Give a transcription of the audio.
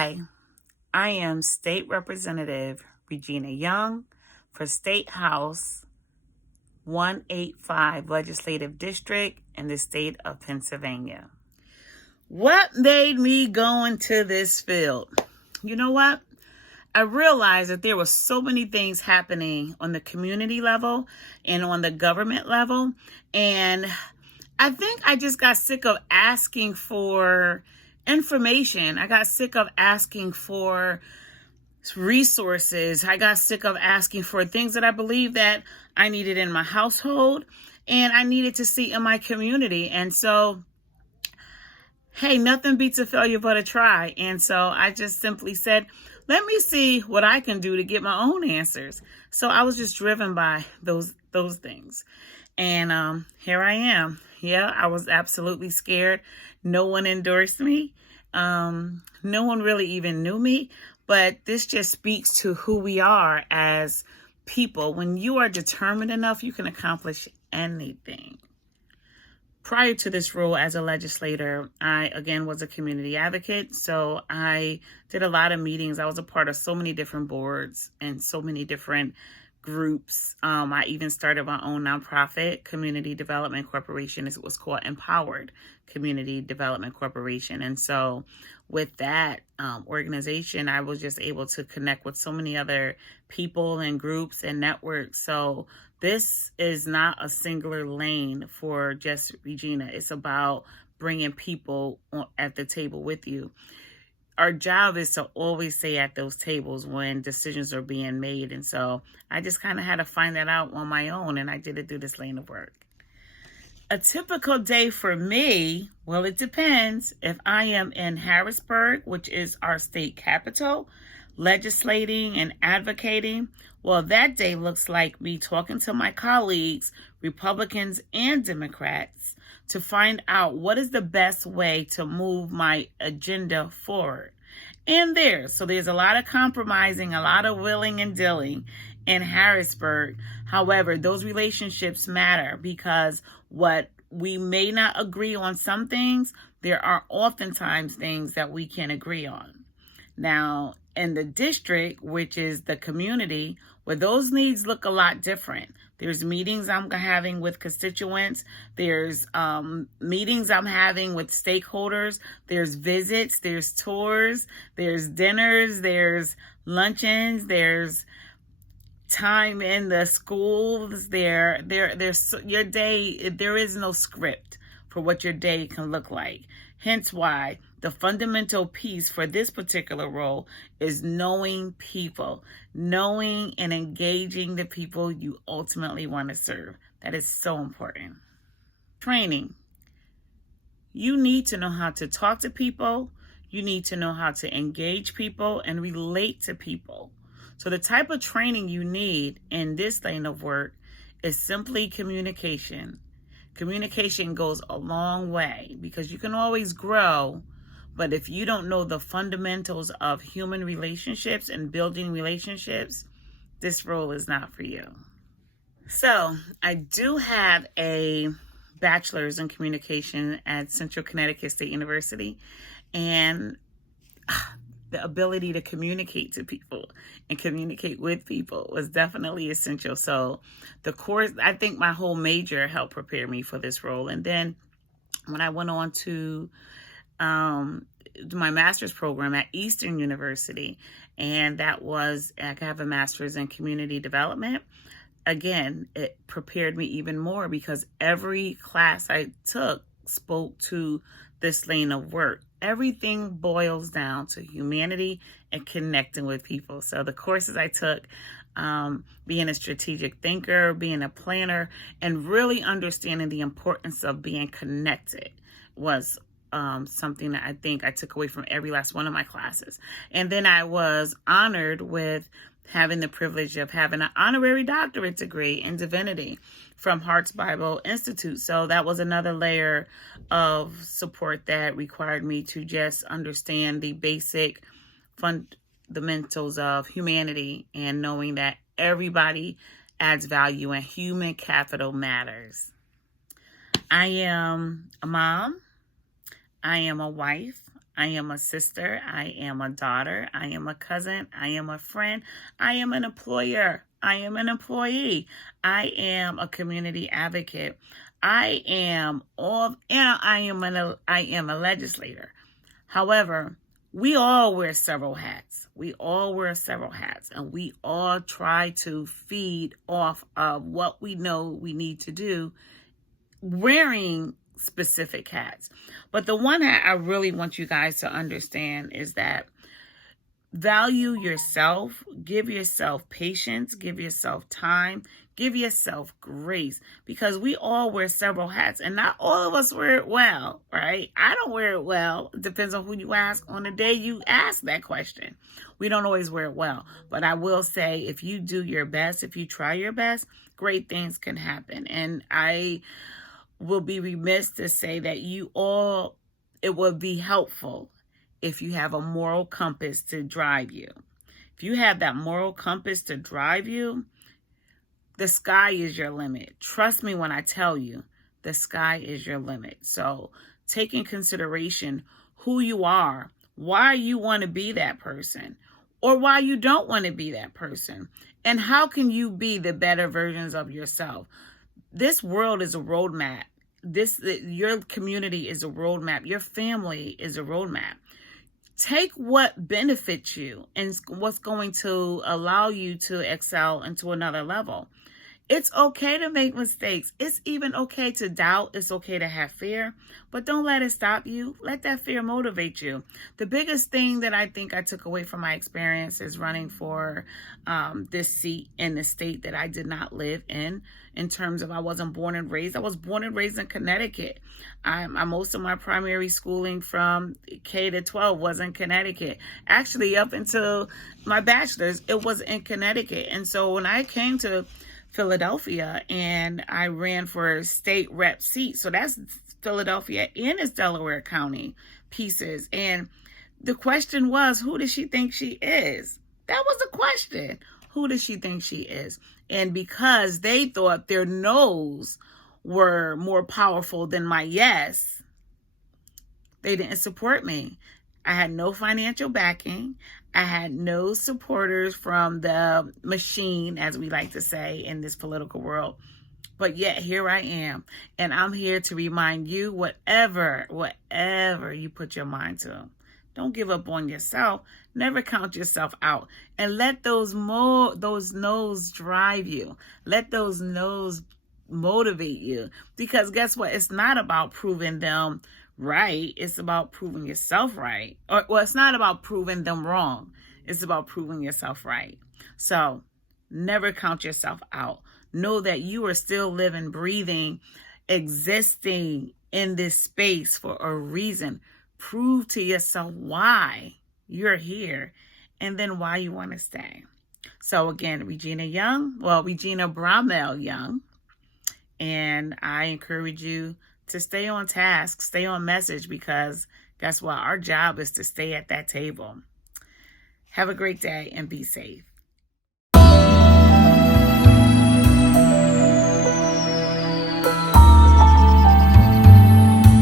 Hi, I am State Representative Regina Young for State House 185 Legislative District in the state of Pennsylvania. What made me go into this field? You know what? I realized that there were so many things happening on the community level and on the government level. And I think I just got sick of asking for information. I got sick of asking for resources. I got sick of asking for things that I believe that I needed in my household and I needed to see in my community. And so, hey, nothing beats a failure but a try. And so I just simply said, let me see what I can do to get my own answers. So I was just driven by those things. And here I am. Yeah, I was absolutely scared. No one endorsed me. No one really even knew me. But this just speaks to who we are as people. When you are determined enough, you can accomplish anything. Prior to this role as a legislator, I, again, was a community advocate. So I did a lot of meetings. I was a part of so many different boards and so many different groups. I even started my own nonprofit, Community Development Corporation. It was called Empowered Community Development Corporation. And so with that organization, I was just able to connect with so many other people and groups and networks. So this is not a singular lane for just Regina. It's about bringing people at the table with you. Our job is to always stay at those tables when decisions are being made. And so I just kind of had to find that out on my own, and I did it through this lane of work. A typical day for me, well, it depends. If I am in Harrisburg, which is our state capital, legislating and advocating, well, that day looks like me talking to my colleagues, Republicans and Democrats, to find out what is the best way to move my agenda forward. And so there's a lot of compromising, a lot of willing and dealing in Harrisburg. However, those relationships matter because what we may not agree on some things, there are oftentimes things that we can agree on. Now, in the district, which is the community, where those needs look a lot different. There's meetings I'm having with constituents. There's meetings I'm having with stakeholders. There's visits. There's tours. There's dinners. There's luncheons. There's time in the schools. There's your day. There is no script for what your day can look like. Hence why the fundamental piece for this particular role is knowing people, knowing and engaging the people you ultimately want to serve. That is so important. Training. You need to know how to talk to people. You need to know how to engage people and relate to people. So the type of training you need in this lane of work is simply communication. Communication goes a long way because you can always grow, but if you don't know the fundamentals of human relationships and building relationships, this role is not for you. So I do have a bachelor's in communication at Central Connecticut State University, and the ability to communicate to people and communicate with people was definitely essential. So the course, I think my whole major helped prepare me for this role. And then when I went on to my master's program at Eastern University, and that was, I have a master's in community development. Again, it prepared me even more because every class I took spoke to this lane of work. Everything boils down to humanity and connecting with people. So the courses I took, being a strategic thinker, being a planner, and really understanding the importance of being connected was something that I think I took away from every last one of my classes. And then I was honored with having the privilege of having an honorary doctorate degree in divinity from Hearts Bible Institute. So that was another layer of support that required me to just understand the basic fundamentals of humanity and knowing that everybody adds value and human capital matters. I am a mom. I am a wife. I am a sister. I am a daughter. I am a cousin. I am a friend. I am an employer. I am an employee. I am a community advocate. I am all, and I am a legislator. However, we all wear several hats. We all wear several hats, and we all try to feed off of what we know we need to do wearing specific hats. But the one hat I really want you guys to understand is that value yourself, give yourself patience, give yourself time, give yourself grace, because we all wear several hats and not all of us wear it well, right? I don't wear it well. It depends on who you ask on the day you ask that question. We don't always wear it well, but I will say if you do your best, if you try your best, great things can happen. And I will be remiss to say that it will be helpful if you have a moral compass to drive you. If you have that moral compass to drive you, the sky is your limit. Trust me when I tell you, the sky is your limit. So take in consideration who you are, why you want to be that person, or why you don't want to be that person, and how can you be the better versions of yourself. This world is a roadmap. Your community is a roadmap. Your family is a roadmap. Take what benefits you and what's going to allow you to excel into another level. It's okay to make mistakes. It's even okay to doubt. It's okay to have fear, but don't let it stop you. Let that fear motivate you. The biggest thing that I think I took away from my experience is running for this seat in the state that I did not live in terms of I wasn't born and raised. I was born and raised in Connecticut. Most of my primary schooling from K to 12 was in Connecticut. Actually, up until my bachelor's, it was in Connecticut. And so when I came to Philadelphia and I ran for a state rep seat, so that's Philadelphia and it's Delaware County pieces. And the question was, who does she think she is? That was the question. Who does she think she is? And because they thought their no's were more powerful than my yes, they didn't support me. I had no financial backing. I had no supporters from the machine, as we like to say in this political world. But yet here I am. And I'm here to remind you, whatever you put your mind to, don't give up on yourself. Never count yourself out. And let those no's drive you. Let those no's motivate you. Because guess what? It's not about proving them right. It's about proving yourself right. Well, it's not about proving them wrong. It's about proving yourself right. So never count yourself out. Know that you are still living, breathing, existing in this space for a reason. Prove to yourself why you're here and then why you want to stay. So again, Regina Bromell Young. And I encourage you to stay on task, stay on message, because guess what? Our job is to stay at that table. Have a great day and be safe.